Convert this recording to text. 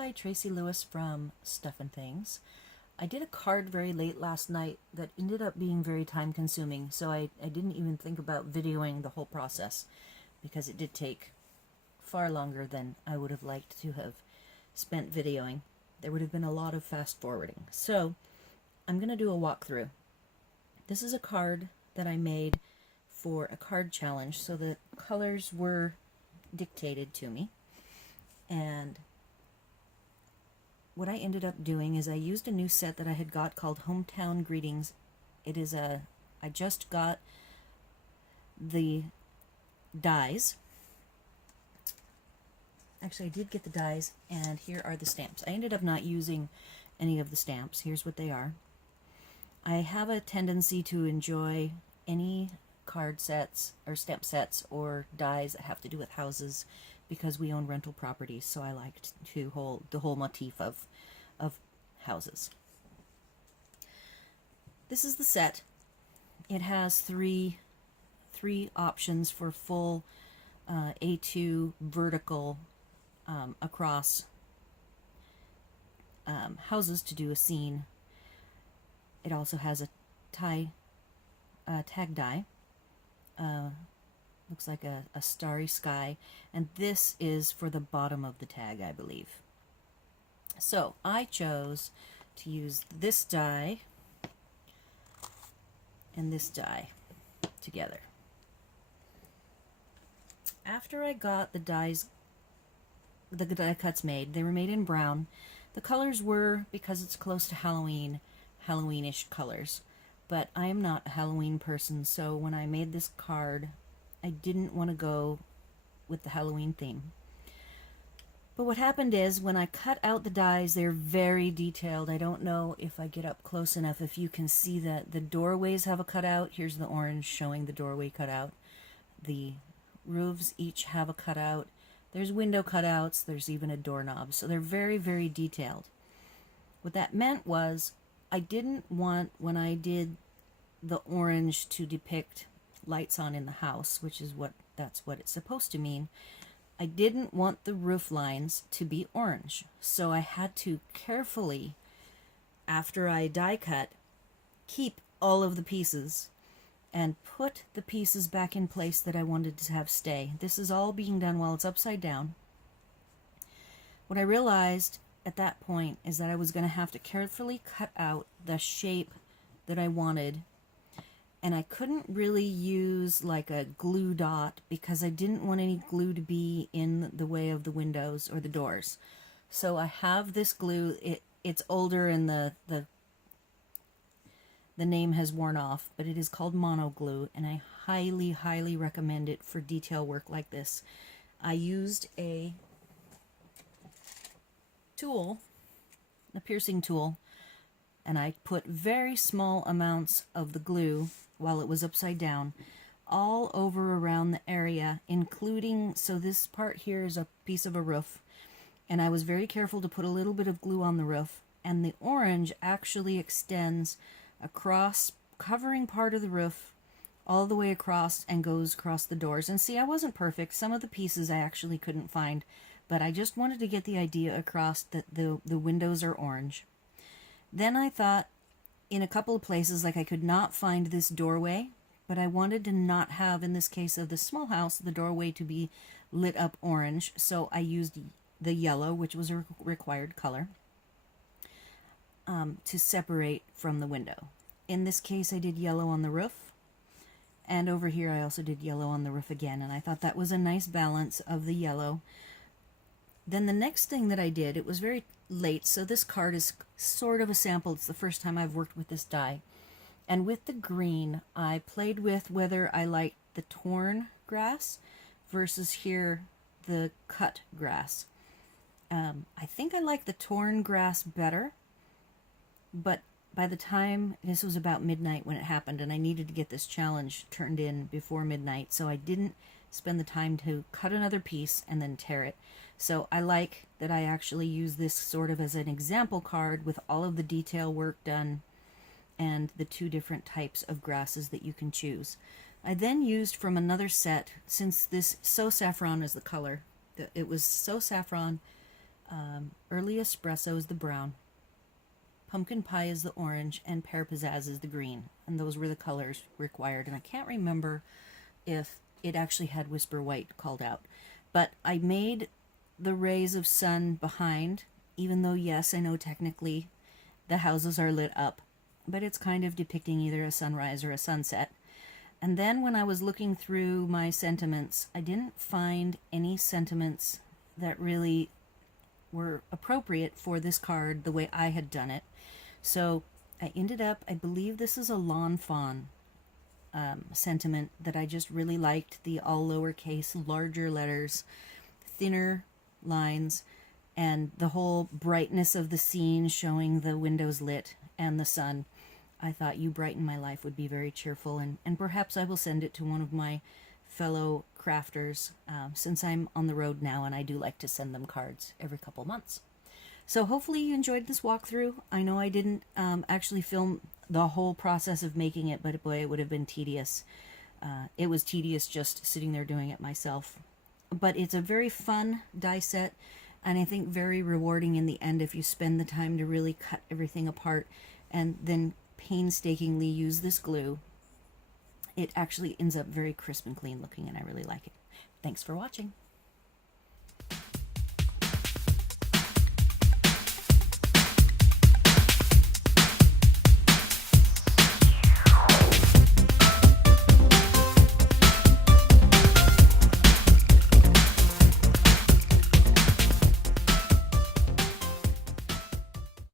Hi, Tracy Lewis from Stuff and Things. I did a card very late last night that ended up being very time consuming, so I didn't even think about videoing the whole process because it did take far longer than I would have liked to have spent videoing. There would have been a lot of fast forwarding. So I'm going to do a walkthrough. This is a card that I made for a card challenge, so the colors were dictated to me. And what I ended up doing is I used a new set that I had got called Hometown Greetings. I just got the dies. Actually, I did get the dies, and here are the stamps. I ended up not using any of the stamps. Here's what they are. I have a tendency to enjoy any card sets or stamp sets or dies that have to do with houses because we own rental properties, so I like to hold the whole motif of houses. This is the set. It has three options for full A2 vertical across houses to do a scene. It also has a tag die. Looks like a starry sky, and this is for the bottom of the tag, I believe. So I chose to use this die and this die together. After I got the die cuts made, they were made in brown. The colors were, because it's close to Halloween, Halloweenish colors, but I am not a Halloween person, so when I made this card, I didn't want to go with the Halloween theme. But what happened is, when I cut out the dies, they're very detailed. I don't know if I get up close enough if you can see that the doorways have a cutout. Here's the orange showing the doorway cutout. The roofs each have a cutout. There's window cutouts. There's even a doorknob. So they're very, very detailed. What that meant was, I didn't want, when I did the orange to depict lights on in the house, which is that's what it's supposed to mean, I didn't want the roof lines to be orange. So I had to carefully, after I die cut, keep all of the pieces and put the pieces back in place that I wanted to have stay. This is all being done while it's upside down. What I realized at that point is that I was going to have to carefully cut out the shape that I wanted, and I couldn't really use like a glue dot because I didn't want any glue to be in the way of the windows or the doors. So I have this glue. It's older and the name has worn off, but it is called mono glue, and I highly, highly recommend it for detail work like this. I used a tool, a piercing tool, and I put very small amounts of the glue while it was upside down all over around the area, including, so this part here is a piece of a roof, and I was very careful to put a little bit of glue on the roof, and the orange actually extends across, covering part of the roof all the way across and goes across the doors. And see, I wasn't perfect. Some of the pieces I actually couldn't find, but I just wanted to get the idea across that the windows are orange. Then I thought, in a couple of places, like I could not find this doorway, but I wanted to not have, in this case of the small house, the doorway to be lit up orange, so I used the yellow, which was a required color, to separate from the window. In this case, I did yellow on the roof, and over here I also did yellow on the roof again, and I thought that was a nice balance of the yellow. Then the next thing that I did, it was very late, so this card is sort of a sample. It's the first time I've worked with this die. And with the green, I played with whether I liked the torn grass versus here the cut grass. I think I like the torn grass better, but by the time, this was about midnight when it happened, and I needed to get this challenge turned in before midnight, so I didn't spend the time to cut another piece and then tear it. So I like that I actually use this sort of as an example card with all of the detail work done and the two different types of grasses that you can choose. I then used from another set, since this So Saffron is the color, it was So Saffron Early Espresso is the brown, Pumpkin Pie is the orange, and Pear Pizzazz is the green. And those were the colors required. And I can't remember if it actually had Whisper White called out. But I made the rays of sun behind, even though, yes, I know technically the houses are lit up, but it's kind of depicting either a sunrise or a sunset. And then when I was looking through my sentiments, I didn't find any sentiments that really were appropriate for this card the way I had done it. So I ended up, I believe this is a lawn fawn sentiment that I just really liked. The all lowercase, larger letters, thinner lines, and the whole brightness of the scene showing the windows lit and the sun. I thought You Brighten My Life would be very cheerful, and perhaps I will send it to one of my fellow crafters since I'm on the road now and I do like to send them cards every couple months. So hopefully you enjoyed this walkthrough. I know I didn't actually film the whole process of making it, but boy, it would have been tedious. It was tedious just sitting there doing it myself. But it's a very fun die set, and I think very rewarding in the end if you spend the time to really cut everything apart and then painstakingly use this glue. It actually ends up very crisp and clean looking, and I really like it. Thanks for watching.